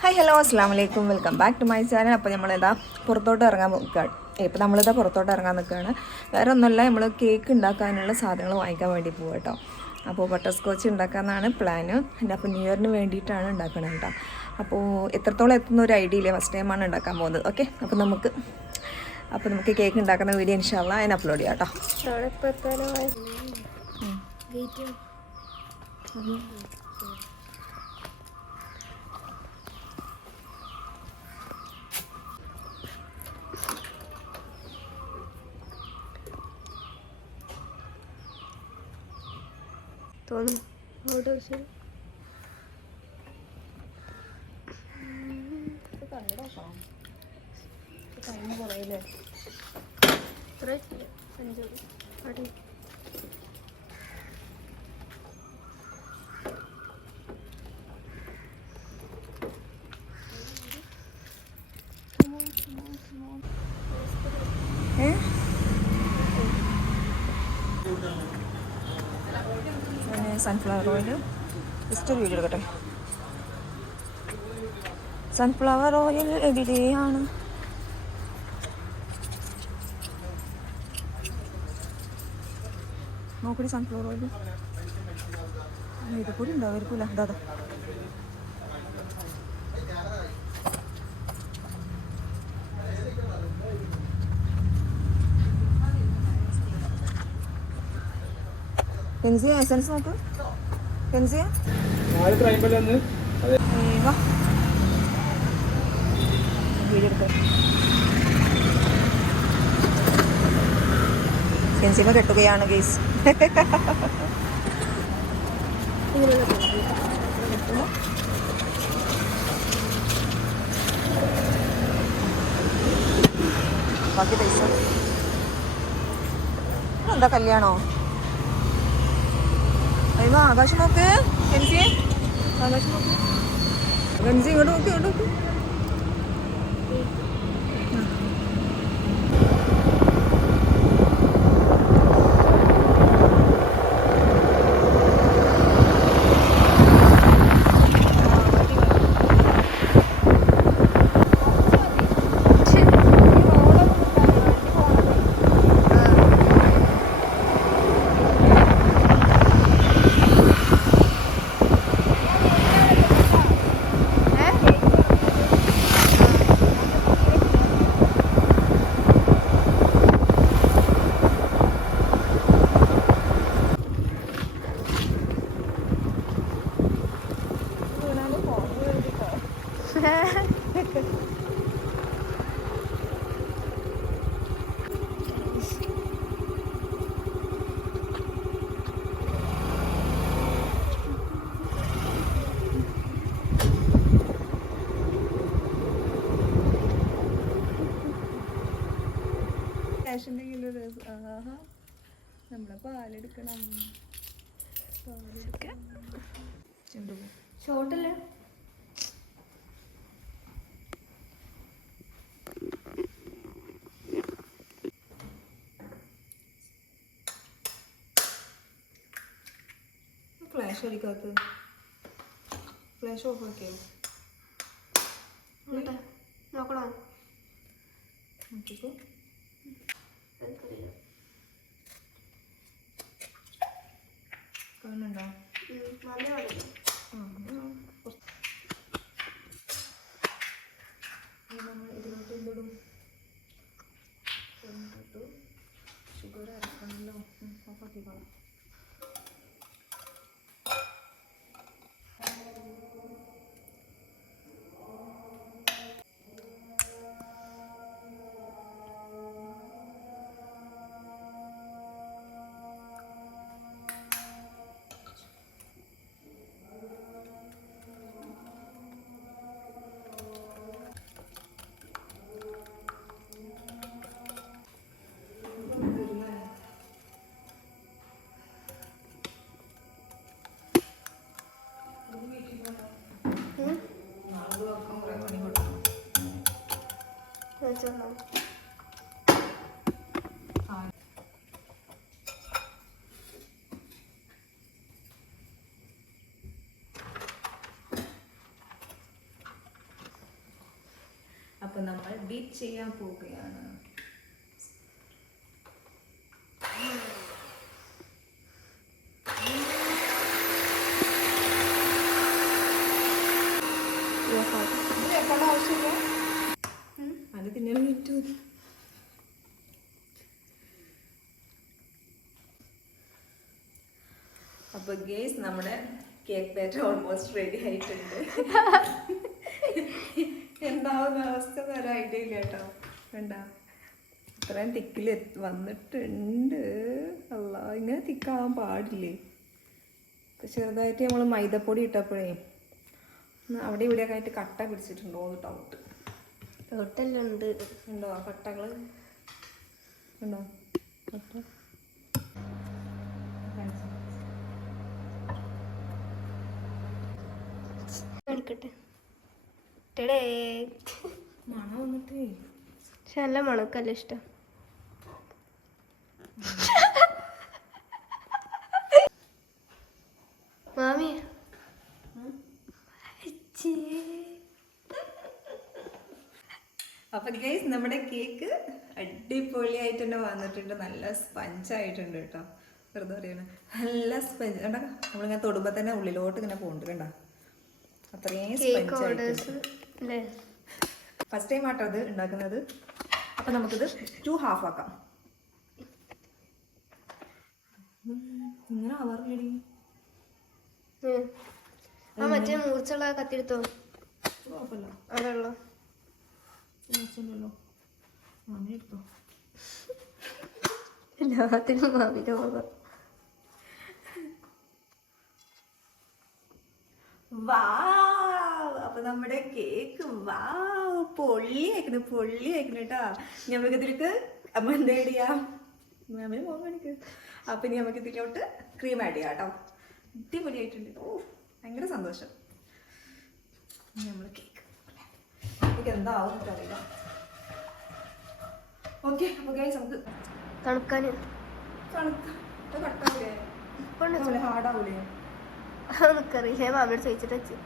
Hi hello അസ്സാം വലൈക്കും welcome back to my channel. അപ്പോൾ നമ്മളിതാ പുറത്തോട്ട് ഇറങ്ങാൻ നിൽക്കുകയാണ്. ഇപ്പോൾ നമ്മളിതാ പുറത്തോട്ട് ഇറങ്ങാൻ നിൽക്കുകയാണ്. വേറെ ഒന്നുമല്ല, നമ്മൾ കേക്ക് ഉണ്ടാക്കാനുള്ള സാധനങ്ങൾ വാങ്ങിക്കാൻ വേണ്ടി പോകും കേട്ടോ. അപ്പോൾ ബട്ടർ സ്കോച്ച് ഉണ്ടാക്കാമെന്നാണ് പ്ലാന്. അപ്പോൾ ന്യൂ ഇയറിന് വേണ്ടിയിട്ടാണ് ഉണ്ടാക്കുന്നത് കേട്ടോ. അപ്പോൾ എത്രത്തോളം എത്തുന്ന ഒരു ഐഡിയ ഇല്ല, ഫസ്റ്റ് ടൈമാണ് ഉണ്ടാക്കാൻ പോകുന്നത്. ഓക്കെ, അപ്പോൾ നമുക്ക് കേക്ക് ഉണ്ടാക്കുന്ന വീഡിയോ ഇൻഷാ അല്ലാഹ് അതിന് അപ്ലോഡ് ചെയ്യാം കേട്ടോ. തോന്നും സൺഫ്ലവർ ഓയിൽ ജസ്റ്റ് ഒരു വീഡിയോ എടുക്കട്ടെ. സൺഫ്ലവർ ഓയിൽ എവിടെയാണ്? നോക്കടി, സൺഫ്ലവർ ഓയിൽ ഇത് കൂടി ഉണ്ടാവുമായിരിക്കില്ല. അതാ കെൻസിയ എസൻസ് നോക്ക്. കെൻസിയ കെൻസിമ കെട്ടുകയാണ് ഗൈസ്. ബാക്കി പൈസ എന്താ കല്യാണോ? അയ്യോ ആകാശം നോക്ക്. കെൻസി ആകാശം നോക്ക്. കെൻസി ഇങ്ങോട്ട് നോക്ക്, ഇങ്ങോട്ട് നോക്ക്. നമ്മളെ പാലെടുക്കണം. ഷോർട്ടല്ലേ? ഫ്ലാഷ് അടിക്കാത്ത ഫ്ലാഷ് ഓഫ് ആക്കിയോ? നോക്കണോ? നോക്കിക്കോ. കാണുന്നുണ്ടോ? നമ്മൾ ഇതിലോട്ട് എന്തിടും? ഷുഗർ അരക്കണമല്ലോ. ഓഫാക്കിക്കോളാം. വെച്ചോളാം. അപ്പോൾ നമ്മൾ ബീറ്റ് ചെയ്യാൻ പോവുകയാണ്. ആവശ്യമില്ല അത് തിന്നാൻ പറ്റൂ. അപ്പൊ ഗേസ് നമ്മുടെ കേക്ക് ബാറ്റർ ഓൾമോസ്റ്റ് റെഡി ആയിട്ടുണ്ട്. എന്താവുന്ന അവസ്ഥ ഒരു ഐഡിയ ഇല്ല കേട്ടോ. കണ്ടാ ഇത്രയും തിക്കിൽ വന്നിട്ടുണ്ട്. അല്ല ഇങ്ങനെ തിക്കാവാൻ പാടില്ലേ. ചെറുതായിട്ട് നമ്മൾ മൈദപ്പൊടി ഇട്ടപ്പോഴേ അവിടെ ഇവിടെയൊക്കെ ആയിട്ട് കട്ട പിടിച്ചിട്ടുണ്ടോ എന്ന് ഡൗട്ട്. ഡൗട്ടെല്ലാം ഉണ്ട്. ഉണ്ടോ കട്ടകൾ ഉണ്ടോ? കട്ട കാണിക്കട്ടെ. മണം വന്നിട്ടേ പക്ഷെ നല്ല മണക്കല്ല ഇഷ്ടം. മാമി അപ്പൊ ഗൈസ് നമ്മുടെ കേക്ക് അടിപൊളിയായിട്ട് തന്നെ വന്നിട്ടുണ്ട്. നല്ല സ്പഞ്ച് ആയിട്ടുണ്ട് കേട്ടോ. വെറുതെ പറയണ നല്ല സ്പഞ്ച് കണ്ട. നമ്മളിങ്ങനെ തൊടുമ്പോ തന്നെ ഉള്ളിലോട്ട് ഇങ്ങനെ പോകുന്നുണ്ട് കണ്ട. അത്രയും സ്പഞ്ച് ആയിട്ടുണ്ട്. ഫസ്റ്റ് ടൈം ആട്ടോ ഇത് ഉണ്ടാക്കുന്നത്. അപ്പൊ നമുക്കിത് 2 ഹാഫ് ആക്കാം. ഇങ്ങനെ ആവാറില്ലടി. മറ്റേ മൂർച്ചുള്ള കത്തിയെടുത്തോ? കുഴപ്പമില്ല. അവിടെയുള്ളോ? മാമി എടുത്തോ. എല്ലാത്തിനും മാമിന്റെ മുഖം. അപ്പൊ നമ്മുടെ കേക്ക് പൊള്ളി അയക്കണം കേട്ടാ. ഞമ്മക്ക് ഇതിലേക്ക് അമ്മ എന്താ ആഡ് ചെയ്യാം? മാമിന് പോകാൻ കാണിക്ക്. അപ്പൊ ഇനി നമുക്ക് ഇതിലോട്ട് ക്രീം ആഡ് ചെയ്യാം കേട്ടോ. അടിപൊളിയായിട്ടുണ്ട്. ഓ ഭയങ്കര സന്തോഷം. നമ്മള് കേക്ക് എന്താവും അറിയില്ല. ഓക്കെ അപ്പൊ ഗൈസ് നമുക്ക് തണുക്കാന് കട്ടാവൂലേ? ഹാർഡാവൂലേ? എനിക്കറിയില്ല. മാമിയോട് ചോദിച്ചിട്ട് വെച്ചു.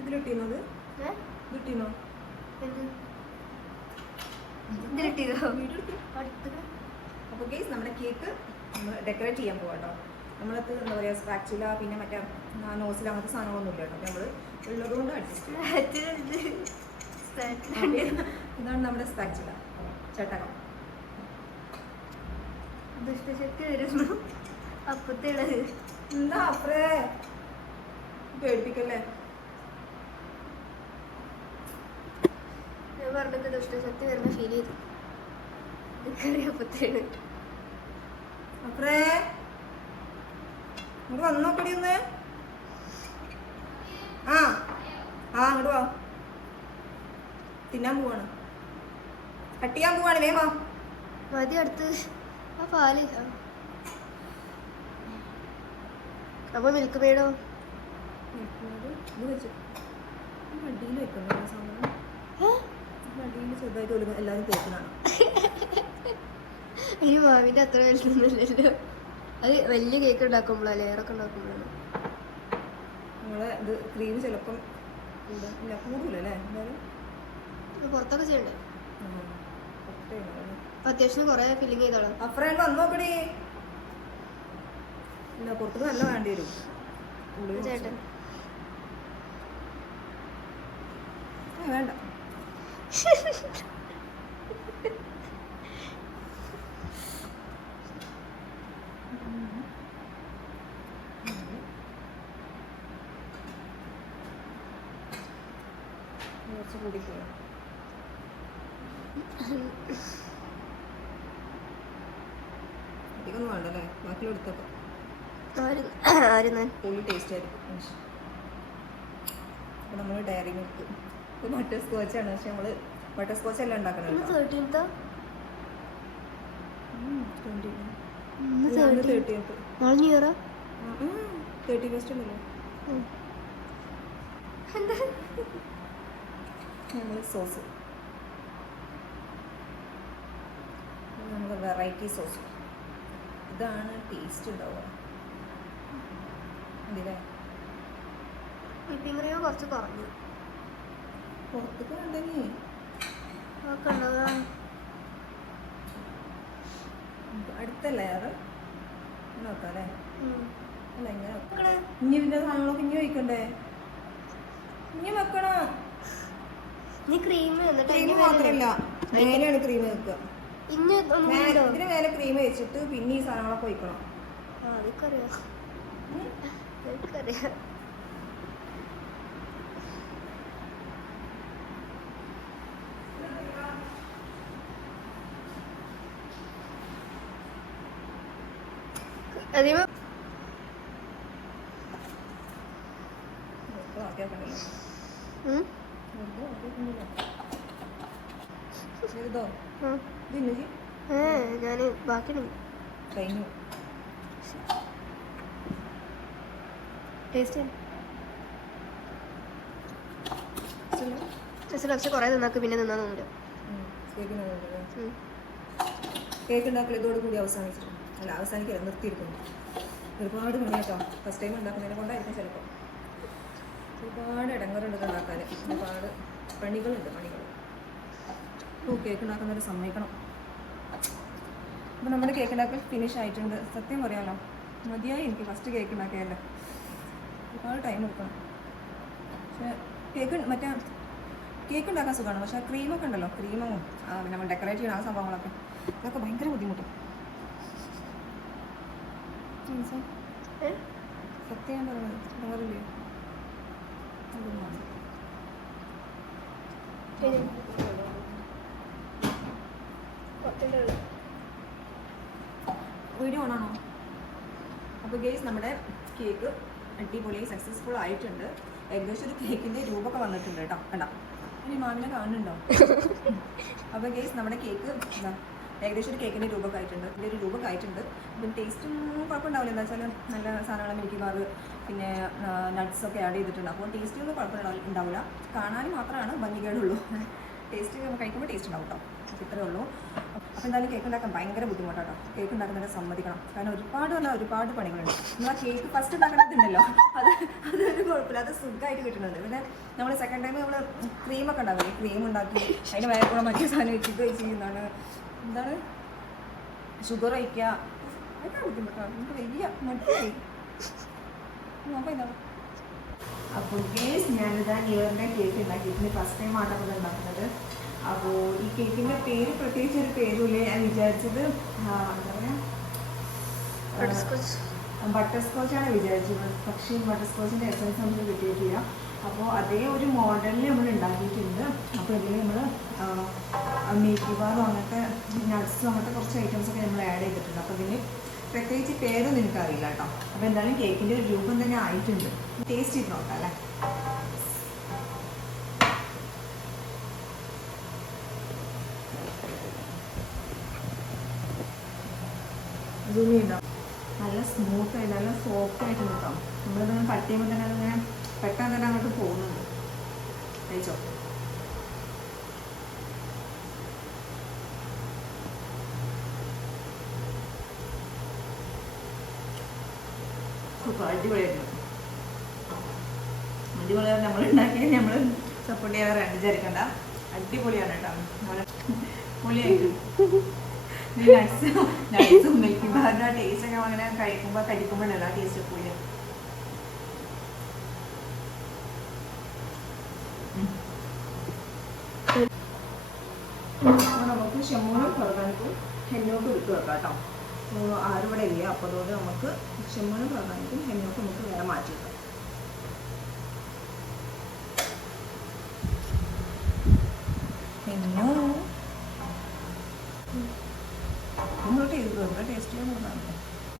ഇതിലിട്ടിരുന്നത് ഇതിട്ടിന്നോ? അപ്പോൾ ഗൈസ് നമ്മുടെ കേക്ക് നമ്മൾ ഡെക്കറേറ്റ് ചെയ്യാൻ പോകാം കേട്ടോ. നമ്മളത് എന്താ പറയുക സ്പാച്ചുല പിന്നെ മറ്റേ നോസിൽ അങ്ങനത്തെ സാധനങ്ങളൊന്നും ഇല്ല കേട്ടോ. നമ്മൾ ഉള്ളതുകൊണ്ട് അഡ്ജസ്റ്റ് ചെയ്യും. ഇതാണ് നമ്മുടെ സ്പാച്ചുല ചട്ടകം. ദുഷ്ടശക്തി വരുന്നു അപ്പത്തേടത്. എന്താ അപ്പറേ പേടിപ്പിക്കല്ലേ? ഞാൻ പറഞ്ഞത് ദുഷ്ടശക്തി വരുന്ന ഫീൽ ചെയ്തു. അപ്പത്തേട് അപ്പറേ ഇങ്ങോട്ട് വന്നു നോക്കടി ഒന്ന്. ആ അങ്ങോട്ട് വാ. തിന്നാൻ പോവാണ്. കട്ട് ചെയ്യാൻ പോവാണ്. വേഗം മതി. അടുത്ത് ആ പാല്. അപ്പൊ മിൽക്ക് മേഡോ മടിയിൽ വെക്കുന്ന സാധനം. മടിയിൽ ചെറുതായിട്ട് എല്ലാവരും തേക്കുന്നതാണ്. ഈ മാവിന്റെ അത്ര വലുതൊന്നുമില്ലല്ലോ. അത് വലിയ കേക്ക് ഉണ്ടാക്കുമ്പോഴാണ് ലെയറൊക്കെ ഉണ്ടാക്കുമ്പോഴാണ്. നമ്മളെ ഇത് ക്രീം ചിലപ്പം കൂടുതലല്ലേ? എന്തായാലും പുറത്തൊക്കെ ചെയ്യണ്ടേ? അത്യാവശ്യം കൊറേ ഫില്ലിങ് ചെയ്തോളാം. അപ്പുറം വന്നു നോക്കണേ. ഇല്ല പുറത്ത് നല്ല വേണ്ടി വരും. ചേട്ടൻ വേണ്ട. കുറച്ച് കൂടിപ്പോയോ? അധികം വേണ്ടല്ലേ? ബാക്കി എടുത്തപ്പോൾ പൊളി ടേസ്റ്റ് ആയിരിക്കും. അപ്പോൾ നമ്മൾ ഡയറി മിൽക്ക് ഇത് ബട്ടർ സ്കോച്ചാണ്. പക്ഷെ നമ്മൾ ബട്ടർ സ്കോച്ച് എല്ലാം ഉണ്ടാക്കണം. 13th നമ്മൾ സോസ് നമ്മൾ വെറൈറ്റി സോസ് ഇതാണ് ടേസ്റ്റ് ഉണ്ടാവുക. വിപ്പിംഗ് ക്രീം കുറച്ച് കുറഞ്ഞു. പുറത്തേക്ക് കണ്ടെങ്കിൽ നോക്കണ്ടോ? അടുത്തല്ലേ അത് നോക്കാം അല്ലേ? ഉം. അല്ല ഇങ്ങനെ നോക്കണേ. ഇനി ഇതിന്റെ സാധനങ്ങളൊക്കെ ഇനി വയ്ക്കണ്ടേ? ഇനി വെക്കണം. നീ ക്രീം എന്നിട്ട് ക്രീം അതിന്റെ മാത്രല്ല മേലെ മേലെയാണ് ക്രീം വെക്കുക. ഇനി ഒന്നുമില്ലോ? ഇതിന് മേലെ ക്രീം വെച്ചിട്ട് പിന്നെ ഈ സാധനങ്ങളൊക്കെ ഒഴിക്കണം. ആ അതൊക്കറിയാം. അതൊക്കറിയാം. അതിമ ഞാന് ബാക്കി ടേസ്റ്റ് പക്ഷെ കുറെ നിന്നാക്ക് പിന്നെ നിന്നാ തോന്നില്ല. കേക്ക് ഉണ്ടാക്കൽ ഇതോട് കൂടി അവസാനിച്ചിട്ടുണ്ട്. അല്ല അവസാനിക്കില്ല, നിർത്തിയിരിക്കുന്നു. ഒരുപാട് മണിയാട്ടോ ഫസ്റ്റ് ടൈം ഉണ്ടാക്കുന്നതിനെ കൊണ്ടായിരിക്കും ചിലപ്പോൾ. ഒരുപാട് ഇടങ്ങളുണ്ട് ഉണ്ടാക്കാൻ, ഒരുപാട് പണികളുണ്ട്. കേക്ക് ഉണ്ടാക്കുന്നവർ സമ്മതിക്കണം. അപ്പോൾ നമ്മുടെ കേക്ക് ഉണ്ടാക്കൽ ഫിനിഷ് ആയിട്ടുണ്ട്. സത്യം പറയാമല്ലോ, മതിയായി എനിക്ക് ഫസ്റ്റ് കേക്ക് ഉണ്ടാക്കിയല്ലേ. ഒരുപാട് ടൈം എടുക്കണം. പക്ഷേ കേക്ക് ഉണ്ടാക്കാൻ സുഖമാണ്. പക്ഷേ ക്രീമൊക്കെ ഉണ്ടല്ലോ, ക്രീമും നമ്മൾ ഡെക്കറേറ്റ് ചെയ്യണം, ആ സംഭവങ്ങളൊക്കെ അതൊക്കെ ഭയങ്കര ബുദ്ധിമുട്ടാണ്. സത്യം ഞാൻ പറയുന്നത് വേറില്ലേ? വീഡിയോ ഓണാണോ? അപ്പോൾ ഗെയ്സ് നമ്മുടെ കേക്ക് അടിപൊളി സക്സസ്ഫുൾ ആയിട്ടുണ്ട്. ഏകദേശം ഒരു കേക്കിൻ്റെ രൂപമൊക്കെ വന്നിട്ടുണ്ട് കേട്ടോ. കണ്ടോ, ഇനി മാമിനെ കാണുന്നുണ്ടോ? അപ്പോൾ ഗെയ്സ് നമ്മുടെ കേക്ക് ഏകദേശം ഒരു കേക്കിൻ്റെ രൂപമൊക്കെ ആയിട്ടുണ്ട്. ഇതിൻ്റെ ഒരു രൂപമൊക്കെ ആയിട്ടുണ്ട്. പിന്നെ ടേസ്റ്റും കുഴപ്പമുണ്ടാവില്ല. എന്താ വെച്ചാൽ നല്ല സാധനങ്ങൾ മിൽക്കി ബാർ പിന്നെ നട്ട്സൊക്കെ ആഡ് ചെയ്തിട്ടുണ്ട്. അപ്പോൾ ടേസ്റ്റൊന്നും കുഴപ്പമുണ്ടാവില്ല. കാണാൻ മാത്രമാണ് ഭംഗികേടുള്ളൂ. ടേസ്റ്റ് കഴിക്കുമ്പോൾ ടേസ്റ്റ് ഉണ്ടാവും കേട്ടോ. അപ്പോൾ ഇത്രയേ ഉള്ളൂ. അപ്പോൾ എന്തായാലും കേക്ക് ഉണ്ടാക്കാൻ ഭയങ്കര ബുദ്ധിമുട്ടാണ് കേട്ടോ. കേക്ക് ഉണ്ടാക്കുന്നതിനെ സമ്മതിക്കണം. കാരണം ഒരുപാട് പണികളുണ്ട്. നമ്മൾ ആ കേക്ക് ഫസ്റ്റ് ഉണ്ടാക്കുന്നതുണ്ടല്ലോ, അതൊരു കുഴപ്പമില്ല, അത് സുഖമായിട്ട് കിട്ടുന്നുണ്ട്. പിന്നെ നമ്മൾ സെക്കൻഡ് ടൈം നമ്മൾ ക്രീമൊക്കെ ഉണ്ടാവില്ലേ, ക്രീം ഉണ്ടാക്കി അതിന് വേറെ കൂടെ മറ്റേ സാധനം വെച്ചിട്ട് ചെയ്യുന്നതാണ്. എന്താണ് ഷുഗർ ഒഴിക്കുക, അതൊക്കെ ബുദ്ധിമുട്ടാണ്. നമുക്ക് വലിയ മടിയായി നോക്കാം. എന്താണ് അപ്പോൾ ഗേസ് ഞാനിതാ ന്യൂഇയറിൻ്റെ കേക്ക് ഉണ്ടാക്കിയിട്ടുണ്ട്. ഫസ്റ്റ് ടൈം ആട്ടോ ഇത് ഉണ്ടാക്കുന്നത്. അപ്പോൾ ഈ കേക്കിൻ്റെ പേര് പ്രത്യേകിച്ച് ഒരു പേരുമില്ല. ഞാൻ വിചാരിച്ചത് എന്താ പറയുക, ബട്ടർ സ്കോച്ചാണ് വിചാരിച്ചത്. പക്ഷേ ബട്ടർ സ്കോച്ചിൻ്റെ എസൻസ് നമുക്ക് കിട്ടിയിട്ടില്ല. അപ്പോൾ അതേ ഒരു മോഡലിൽ നമ്മൾ ഉണ്ടാക്കിയിട്ടുണ്ട്. അപ്പോൾ ഇതിൽ നമ്മൾ മിൽക്കി ബാറും അങ്ങനത്തെ നട്ട്സും അങ്ങനത്തെ കുറച്ച് ഐറ്റംസൊക്കെ നമ്മൾ ആഡ് ചെയ്തിട്ടുണ്ട്. അപ്പോൾ ഇതിന് പ്രത്യേകിച്ച് പേരൊന്നും എനിക്കറിയില്ല കേട്ടോ. അപ്പോൾ എന്തായാലും കേക്കിൻ്റെ ഒരു രൂപം തന്നെ ആയിട്ടുണ്ട്. ടേസ്റ്റ് ചെയ്ത് നോക്കാം അല്ലേ? ജൂമിയുണ്ടാവും. നല്ല സ്മൂത്തായിട്ട് നല്ല സോഫ്റ്റ് ആയിട്ട് കിട്ടാം. നമ്മളിതൊന്ന് കട്ട് ചെയ്യുമ്പോൾ തന്നെ അതിങ്ങനെ പെട്ടെന്ന് തന്നെ അങ്ങോട്ട് പോകുന്നുണ്ട്. കഴിച്ചോ? അടിപൊളിയായിരുന്നു. അടിപൊളിയാണ്. നമ്മൾ ഉണ്ടാക്കിയത് നമ്മൾ സപ്പോർട്ട് ചെയ്യാൻ വേറെ വിചാരിക്കണ്ട. അടിപൊളിയാണ് കേട്ടോ. പൊളിയായിട്ട് നട്ട്സും മിൽക്കി ബാറിൻ്റെ ആ ടേസ്റ്റൊക്കെ അങ്ങനെ കടിക്കുമ്പോഴല്ല ആ ടേസ്റ്റ് പൊളിയാണ്. അപ്പോൾ നമുക്ക് ഷെമ്മൂനും ഫർദാനിക്കും ഹെന്നോക്കും എടുത്ത് വെക്കാം കേട്ടോ. ആരും ഇവിടെ ഇല്ല. അപ്പോൾ അതുകൊണ്ട് നമുക്ക് ഷെമ്മൂനും ഫർദാനിക്കും ഹെന്നോക്കും നമുക്ക് വേറെ മാറ്റി വെക്കാം. ഹെന്നോ ഇങ്ങോട്ട് ചെയ്ത് ടേസ്റ്റ് ചെയ്യാൻ തോന്നാറില്ല.